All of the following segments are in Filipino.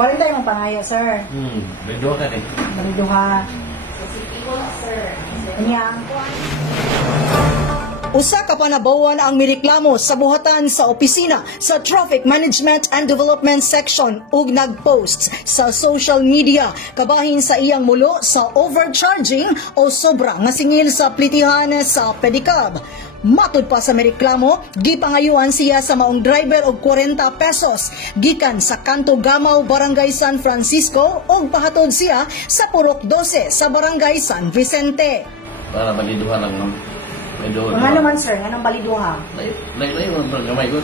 40 yung panaya, sir. Baliduha ka rin. Baliduha. Sir. Kanya. Usa ka panabawan ang mireklamo sa buhatan sa opisina sa Traffic Management and Development Section ug nagpost sa social media kabahin sa iyang mulo sa overcharging o sobra nga singil sa plitihan sa pedicab. Matud pa sa mireklamo, gipangayuan siya sa maong driver og 40 pesos gikan sa Kanto Gamaw, Barangay San Francisco ug pahatod siya sa Purok 12 sa Barangay San Vicente. Para baliduha lang ng Nga naman, sir, nga nang baliduha. Layo ang gamay ko.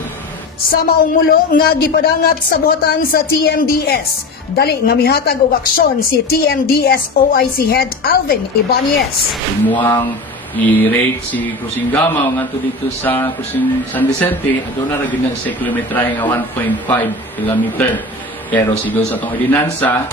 Sa maong mulo nga gipadangat sa buhatan sa TMDS, dali nga mihatag og aksyon si TMDS OIC Head Alvin Ibanez. Imuhang i-rate si Cruising Gamaw ngadto dito sa Cruising San Vicente, aduna ra gyud na sa kilometrahe nga 1.5 kilometer. Pero siguro sa atong ordinansa,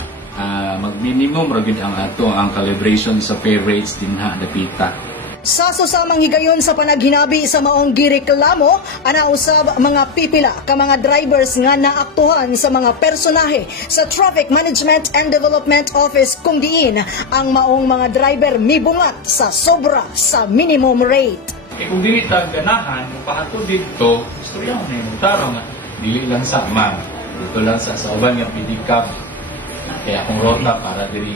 mag-minimum ra gyud ang calibration sa fare rates dinha dapita. Sa susamang higayon sa panaghinabi sa maong gireklamo, ana usab mga pipila ka mga drivers nga naaktuhan sa mga personahe sa Traffic Management and Development Office kung diin ang maong mga driver mibungat sa sobra sa minimum rate. Kung dili ta ganahan, pahatod dito, istorya na yung taro nga dili lang sa man. Dito lang sa uban nga pedicab. Kaya akong rota para diri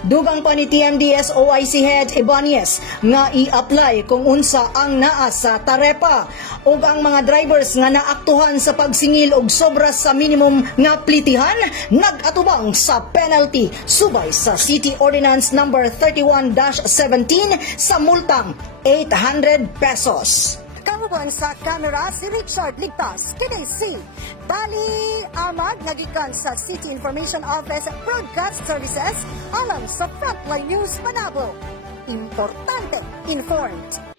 Dugang pa ni TMDS OIC Head Ibanez nga i-apply kung unsa ang naa sa tarepa ug ang mga drivers nga naaktuhan sa pagsingil og sobra sa minimum nga plitihan nag-atubang sa penalty subay sa City Ordinance number 31-17 sa multang 800 pesos. Kamuban sa camera si Richard Ligtas, KDC. Bali Amag nagikan sa City Information Office Broadcast Services alang sa Frontline News Manabo. Importante, informed.